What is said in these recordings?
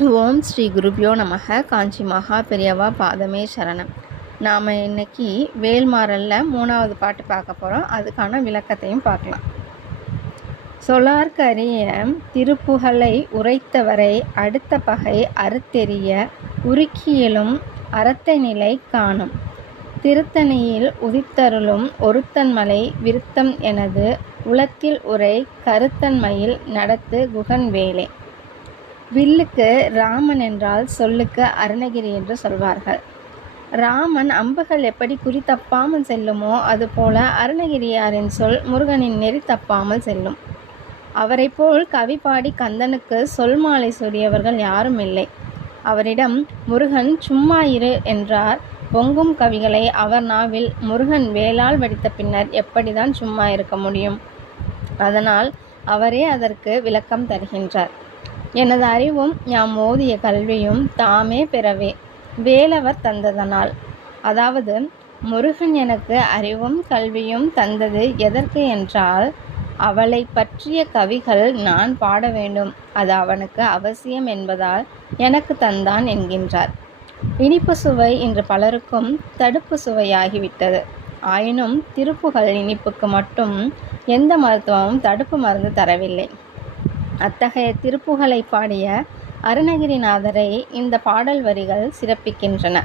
ஓம் ஸ்ரீ குருப்யோ நமக. காஞ்சி மகா பெரியவா பாதமே சரணம். நாம் இன்னைக்கு வேல்மாறல்ல 3வது பாட்டு பார்க்க போகிறோம். அதுக்கான விளக்கத்தையும் பார்க்கலாம். சொலார்க்கு அறிய திருப்புகழை உரைத்தவரை அடுத்த பகை அறுத்தெறிய உருக்கியலும் அறத்தை நிலை காணும் திருத்தணியில் உதித்தருளும் ஒருத்தன்மலை விருத்தம் எனது உளத்தில் உரை கருத்தன்மையில் நடத்து குகன் வேலே. வில்லுக்கு ராமன் என்றால் சொல்லுக்கு அருணகிரி என்று சொல்வார்கள். ராமன் அம்புகள் எப்படி குறி தப்பாமல் செல்லுமோ அதுபோல அருணகிரியாரின் சொல் முருகனின் நெறி தப்பாமல் செல்லும். அவரை போல் கவி பாடி கந்தனுக்கு சொல் மாலை சூடியவர்கள் யாரும் இல்லை. அவரிடம் முருகன் சும்மா இரு என்றார். பொங்கும் கவிகளை அவர் நாவில் முருகன் வேலால் வடித்த பின்னர் எப்படிதான் சும்மா இருக்க முடியும்? அதனால் அவரே அதற்கு விளக்கம் தருகின்றார். எனது அறிவும் யாம் ஓதிய கல்வியும் தாமே பெறவே வேலவர் தந்ததனால். அதாவது முருகன் எனக்கு அறிவும் கல்வியும் தந்தது எதற்கு என்றால், அவளை பற்றிய கவிகள் நான் பாட வேண்டும், அது அவனுக்கு அவசியம் என்பதால் எனக்கு தந்தான் என்கின்றார். இனிப்பு சுவை இன்று பலருக்கும் தடுப்பு சுவையாகிவிட்டது. ஆயினும் திருப்புகழ் இனிப்புக்கு மட்டும் எந்த மருத்துவமும் தடுப்பு மருந்து தரவில்லை. அத்தகைய திருப்புகழை பாடிய அருணகிரிநாதரை இந்த பாடல் வரிகள் சிறப்பிக்கின்றன.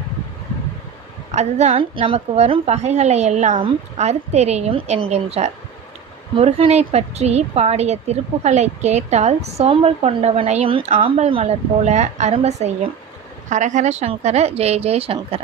அதுதான் நமக்கு வரும் பகைகளை எல்லாம் அறுத்தெறியும் என்கின்றார். முருகனை பற்றி பாடிய திருப்புகழை கேட்டால் சோம்பல் கொண்டவனையும் ஆம்பல் மலர் போல அரும்ப செய்யும். ஹரஹர சங்கர, ஜெய ஜெய சங்கர.